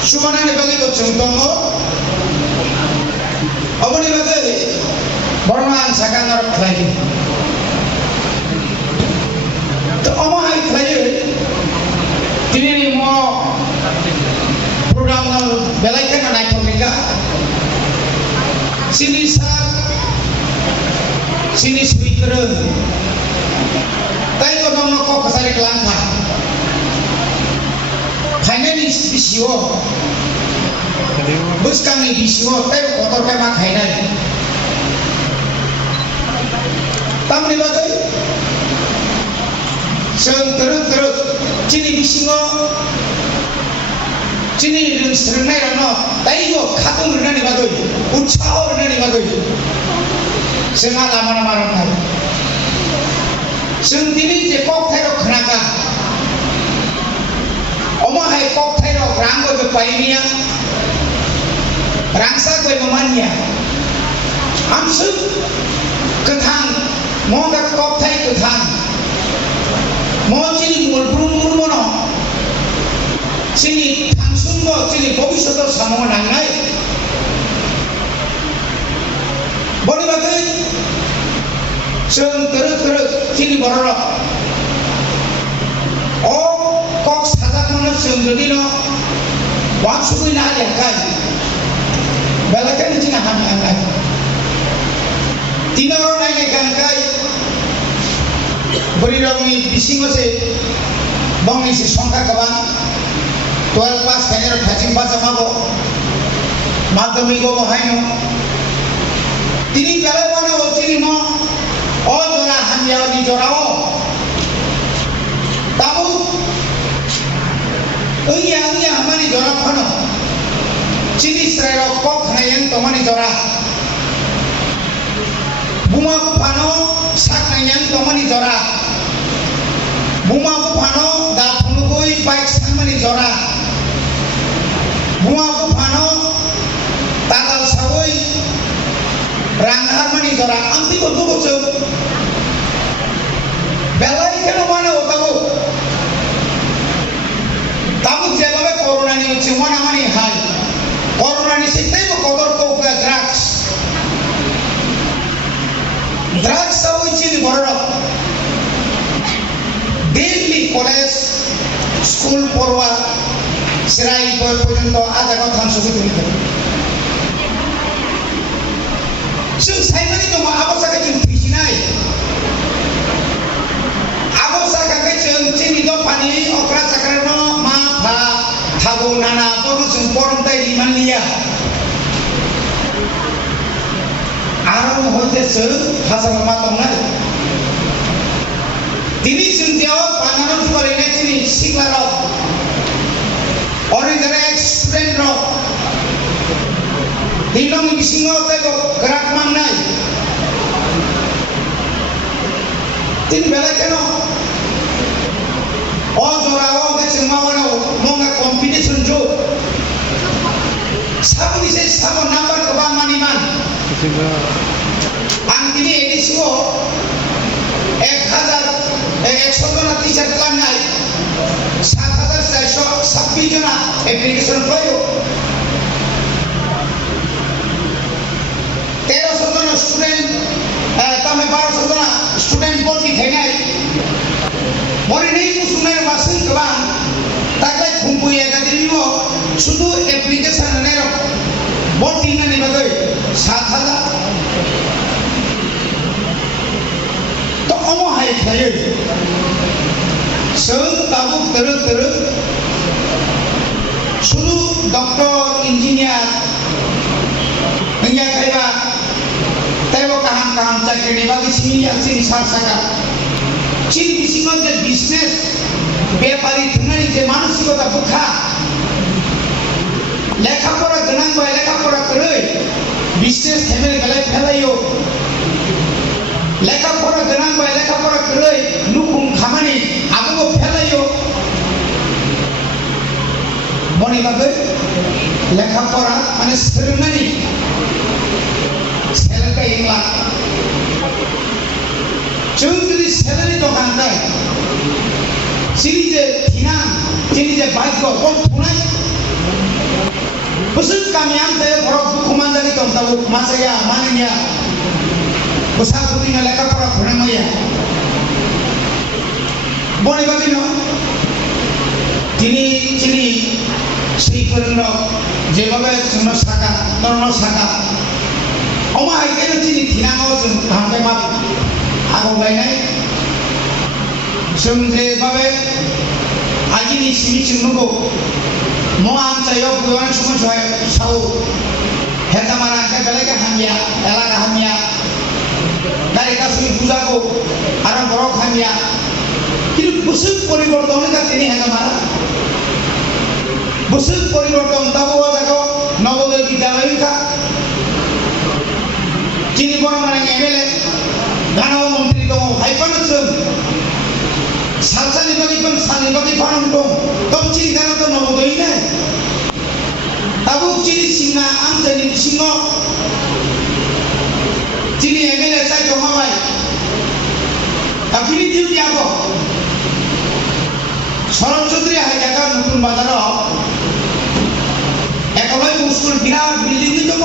Sumanani bagi bocung tongo, aboni bagi borman sakangar lagi. To omah lagi, ini mau program belaikan naik mereka, sini speaker, tapi kalau nak kau kesari kelangkah. Hanya di bisio, bukan di bisio, tapi kotor kayak hanya. Tamu ni bagai, terus, cini bisio, cini serenai rano, tapi yo khatung rana ni bagai, ucap rana ni bagai, sengal lama rana. Sentini je kok thero khnaka. Oma hai kok thero rango be painia. Rangsa koi mamanya. Amsu kethang moga kok thai kethang. Mo chini mulbrun mono. Chini thangsungo chini bobishoto samo nangai. Boni bagai terus sini borok. Oh, kok saja mana jadi no, waktu ini ada kan? Belakan ini nak kami angkat. Tiga orang ini kan kai. Beri kami bisingose, bang isi songkak kawan. 12 class kena kacing baca mabo, madamigo mohaino. Tini bela mana ocini no. Oh jora hamil di jorao, tahu? Iya hamani jora kono, cini serero kok hayang tomani jora, bunga pano sak hayang tomani jora, bunga pano dah punugoi baik samani jora, bunga pano tagal sawoi rangar mani jora, ampi kotu kotu. Belai kena mana otaku? Tahu jawabnya corona ni cuma nama ni hal. Corona ni siapa yang kotor kau ke drugs? Drugs tahu ini borok. Daily college, school porwa, serai kau pun tu ada kau tham suku tu. Sung saya ni tu apa sahaja yang pisinai. Cini do pani okra sakarno ma pha thabu nana kono sumporum tai limanlia aram hote se hasal ma tongal dini suntiao panano kore ne cini siklaro ori dare student ro dilong bisingo tego gerak mangnai tin bela keno oh jorao ke semua monga competition jo sabu ni sabu number ke bang maniman angkini edisio 1,000 jona teacher kelan nai 7,426 jona application payo 1300 jona student tame 1200 jona student body thengai Mori ni musuhnya masih kelang, tak lagi kumpul ya kan ini mo, suatu aplikasi nero, boti ni bagai, sahaja, to omo hai kaya, sebab tahu terus, suatu doktor, engineer, engineer kaya, tapi kaham cakap ni bagi sini sah. Cini bisingo je business, bepari thunani je manusikota bukha, lekha pora ganang boy lekha pora keroi, business themel galai phelayo, lekha pora ganang boy lekha pora keroi, nukung khamani ago phelayo, moni bagai lekha pora mane serunani, selaka ingla. Jadi salary to kantai, sini je tinang, sini je baik ko, kau tunai, kami amte borok dukuman dari tom tabu masaya mananya besar punya leka para penamaya boleh bagino ini si perno jebabe semua saka nono saka oma itu ini tidak mau sampai map aku lainnya semua babe aji ni sini cembuku mau amcayo bukan cuma saya tahu heta mana ke belega hamia elaga hamia dari kasih buzaku orang borok hamia কিন্তু বসুক পরিবর্তনের কাছে তিনি হেঁটে মারা বসুক পরিবর্তন তাবো দেখো নবোদয় বিদ্যালয় কা যিনি বর্তমানে এমএলএ গানও মন্ত্রী দো হাইপান জন সালসানি বাগিপন সানি বাগি ফারম দো তম চিনি গান তো নবোদয় না তাবো চিনি সিংনা আমজানি সিংহ যিনি এমএলএ চাই জমাবাই আপনি ডিউটি আবো শরৎ চৌধুরী হাইজাগা নতুন বাজার একেবারে স্কুল বিরাট বিল্ডিং দङ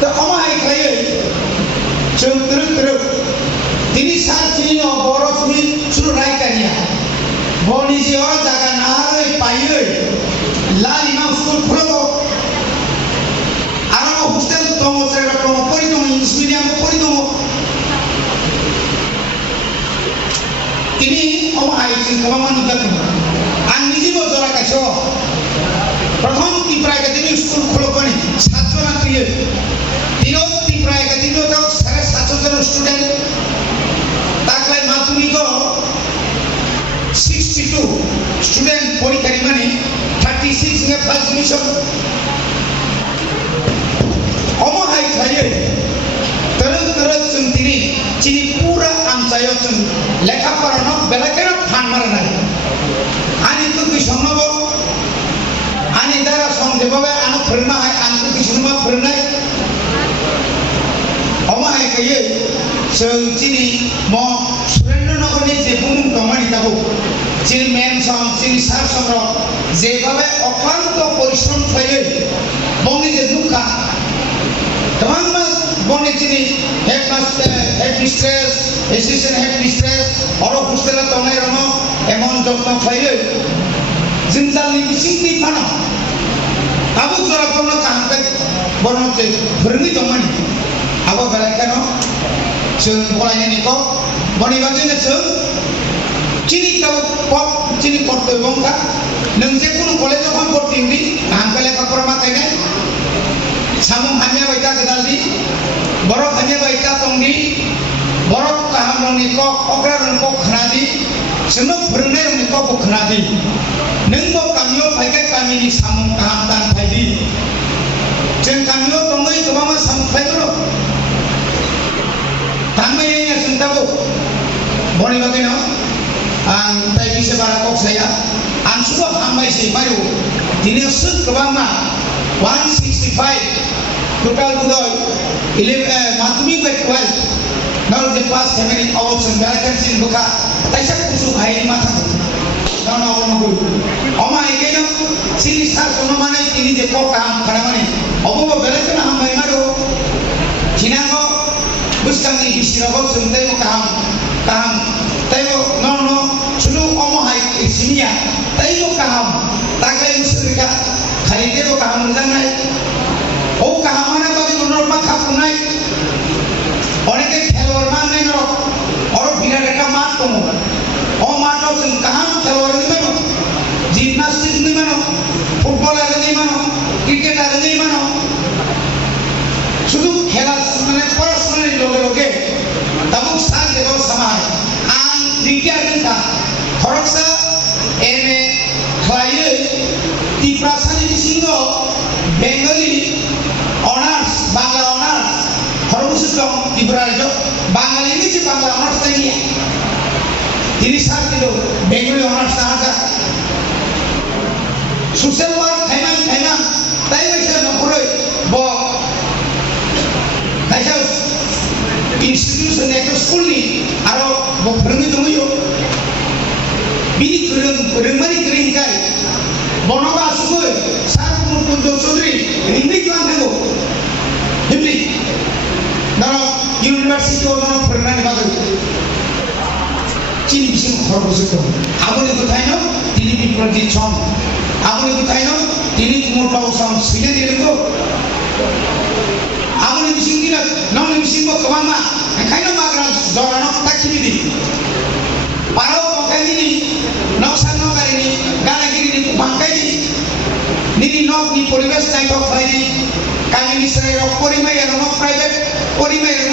তো আমায় খাইয়ে চৌধুরী তরফ তিনি সাত চিনি বড় শুরু রাইকানিয়া বনি যে ওরা জায়গা না হারে পাইয়ে লাল ইমাম স্কুল খুলব আর হোস্টেল দङ সেটা পড়ি দङ ইংলিশ মিডিয়াম পড়ি দङ ini om aisin kemana juga tuh, angin ini mau jalan kacau, pertama tiprai katanya school kolokani, satu orang tuh ya, tino tiprai katanya tuh sekarang satu orang student, tak lain maturiko, 62 student pori kari mana, 36 nya first division, om ai kaya, terus sendiri, cini pura amcayo tuh. লেখাপড়া বেলাকের fun মারা নাই আনি তো কি সম্ভব আনি দ্বারা সংক্ষেপভাবে আনো ফেরনা হয় আনি তো কি সম্ভব ফেরনাই অমায় কাইয়ে চিনি ম সুরেন্দ্রনগরনি যে বুমুং দমানি তাবো চিনি মেন সং চিনি সার সংগ্র যেভাবে অক্লান্ত পরিশ্রম থাকে বঙ্গি যে দুঃখা তোমার বঙ্গি চিনি হেডমিস্ট্রেস এসিস্ট্যান্ট হেডমিস্ট্রেস অর হোস্টেলে তনাই রন এমন যত্ন খাইয়ে জিনজালনি বিসিংনি ফানো আবু জরা পর্ন কাহাতে বরনতে ফেরনি দমানি আবু বেলায় কেন जों फरायनायनि क बनिबाजोंनो जों चिनिखौ पप चिनि कर्तव्यंखा नों जेखुनु कलेजाव भर्ति हबि आंखौ लेखाफोरा माखायनाय सामुं हामिया बायता गोदालदि बरफ हामिया बायता तंदि बरफ काहाम रंनि क अग्रा रं क खोनादि जोंनो फोरोंनाय रंनि क खोनादि नों ब गामियाव फायखाय गामिनि सामुं काहाम दान फायदि जों गामियाव दङै गोबां सामुं फायदो Tanmaya sentabu, boleh bagaimana? Tapi bisa barakok saya, sudah hambai si baru, ini sud kebangga, 165, total budaya, 11 madhumik by 12, now the past family option, barakan sin buka, tapi saya kusuk hari mata, now awal mahu, oma ekena, sini sah sono mana ini je kok kaham karamane, obo barakan hambai maru, Cina ko Buskan ni bisirabot sumtai mo kaham, tayo no, sunu omo hai isinya, tayo kaham, taglay musirika, khalite mo kaham nai, o kaham mana bagi normal kapunai, oneke khelwar man nai no, oro bina reka mat tomo, o mato sum kaham khelwar ni mano, gymnastic ni mano, footballer ni mano, cricketer ni mano, শুধু খেলা মানে পড়াশোনার লগে তাবুক স্থান দেব সমাজ আন রিটায়ারমেন্টটা খরচা MA খাইয়ে তিপ্রাসানি সিংহ Bengali honours Bangla honours খরচা ত্রিপুরা রাজ্য বাঙালি নিচে বাংলা অনার্স তাই নিয়ে তিনি সার দিল বেঙ্গলি অনার্স তাহাজা সোশ্যাল ওয়ার্ক খাইমাম তাই বৈশা নকরে ব institution ekor school ni aro bo perngi dumuyo bini kurang mari kering kai bonoga sugoi bono pernah bagai cini bising khorbo seto aboni kothai no tini biprojit som aboni kothai no tini kumur pau som sile dire ko aboni bising dina nong bising ko kawama kai no magra dorano takini di paro pokai ni nok sano kari ni gala giri ni bangkai ni nini nok ni poribesh nai tok khai ni kami ni sere rok porimai ya nok private porimai ya